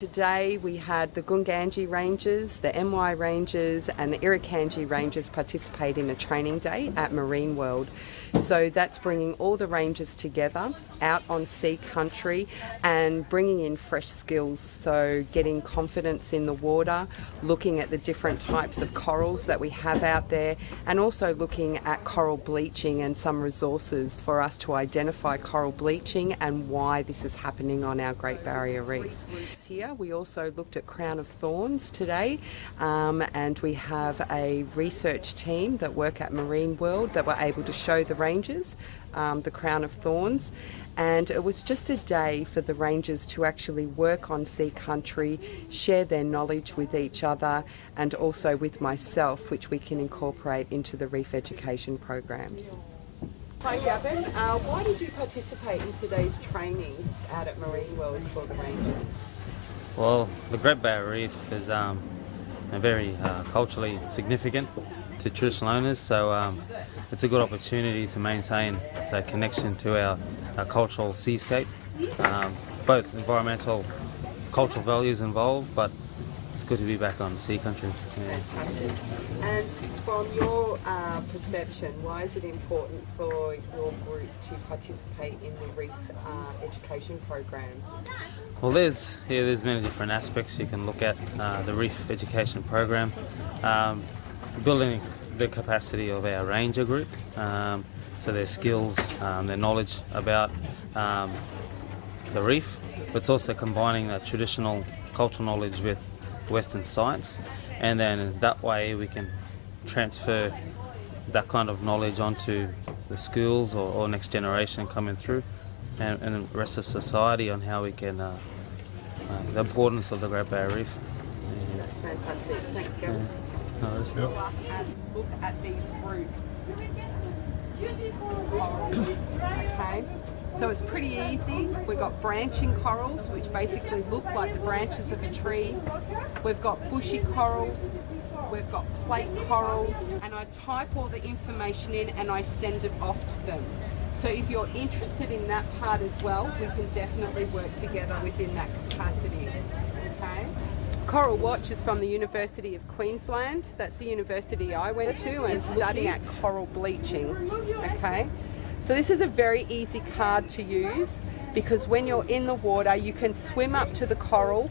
Today we had the Gunganji Rangers, the MY Rangers and the Irukandji Rangers participate in a training day at Marine World. So that's bringing all the rangers together out on sea country and bringing in fresh skills. So getting confidence in the water, looking at the different types of corals that we have out there, and also looking at coral bleaching and some resources for us to identify coral bleaching and why this is happening on our Great Barrier Reef. Here we also looked at crown of thorns today, and we have a research team that work at Marine World that were able to show the rangers the crown of thorns, and it was just a day for the rangers to actually work on sea country, share their knowledge with each other and also with myself, which we can incorporate into the reef education programs. Hi Gavin, why did you participate in today's training out at Marine World for the rangers? Well, the Great Barrier Reef is very culturally significant to traditional owners, so it's a good opportunity to maintain that connection to our cultural seascape. Both environmental, cultural values involved, but it's good to be back on sea country. Yeah. Fantastic. And from your perception, why is it important for your group to participate in the reef education programs? Well, there's many different aspects you can look at the reef education program. Building the capacity of our ranger group, so their skills, their knowledge about the reef, but it's also combining that traditional cultural knowledge with Western science, and then that way we can transfer that kind of knowledge onto the schools or next generation coming through, and the rest of society on how we can the importance of the Great Barrier Reef. Yeah. That's fantastic. Thanks, Gavin. No worries. And look at these groups. Okay, so it's pretty easy. We've got branching corals, which basically look like the branches of a tree. We've got bushy corals. We've got plate corals. And I type all the information in and I send it off to them. So if you're interested in that part as well, we can definitely work together within that capacity. Okay. Coral Watch is from the University of Queensland. That's the university I went to and study at coral bleaching. Okay. So this is a very easy card to use because when you're in the water, you can swim up to the coral,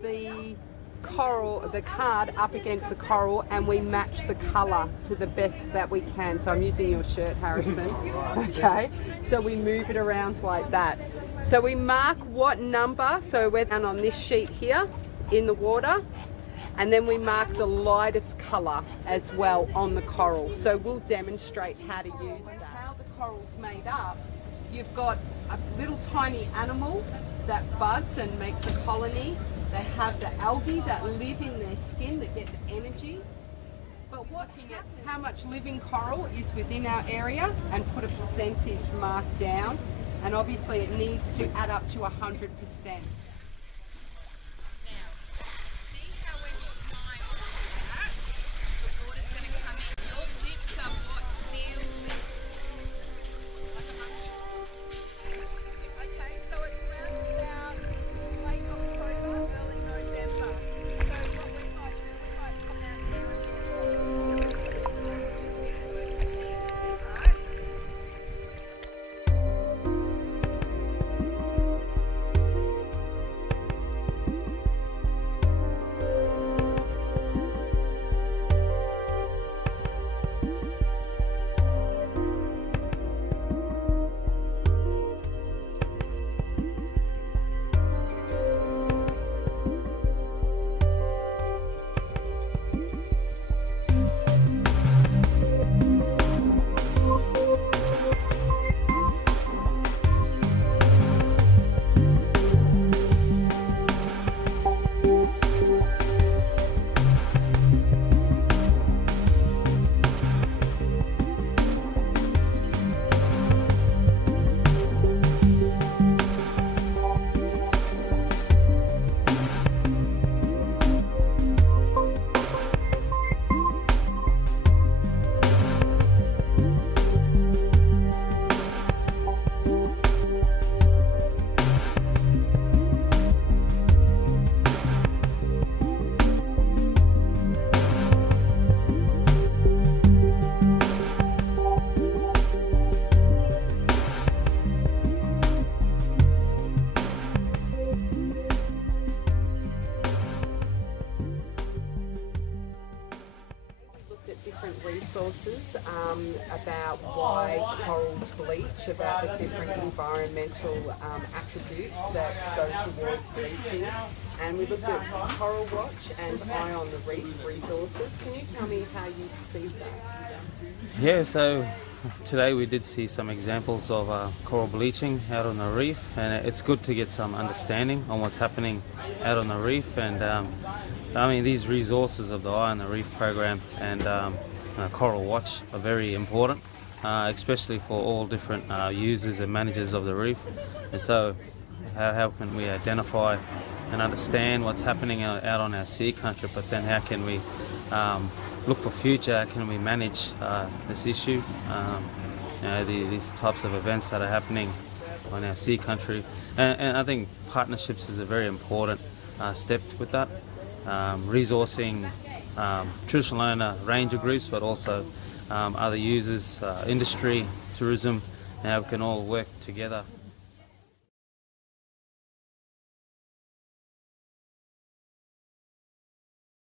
the card up against the coral, and we match the colour to the best that we can. So I'm using your shirt, Harrison. Okay. So we move it around like that. So we mark what number, so we're down on this sheet here in the water, and then we mark the lightest colour as well on the coral. So we'll demonstrate how to use that. How the coral's made up, you've got a little tiny animal that buds and makes a colony. They have the algae that live in their skin that get the energy. But looking at how much living coral is within our area and put a percentage mark down, and obviously it needs to add up to 100%. teach about the different environmental attributes that go towards bleaching. And we looked at Coral Watch and Eye on the Reef resources. Can you tell me how you perceive that? Yeah, so today we did see some examples of coral bleaching out on the reef, and it's good to get some understanding on what's happening out on the reef. And I mean, these resources of the Eye on the Reef program and Coral Watch are very important, especially for all different users and managers of the reef. And so, how can we identify and understand what's happening out on our sea country, but then how can we look for future, how can we manage this issue, these types of events that are happening on our sea country. And I think partnerships is a very important step with that. Resourcing traditional owner ranger groups, but also other users, industry, tourism, now we can all work together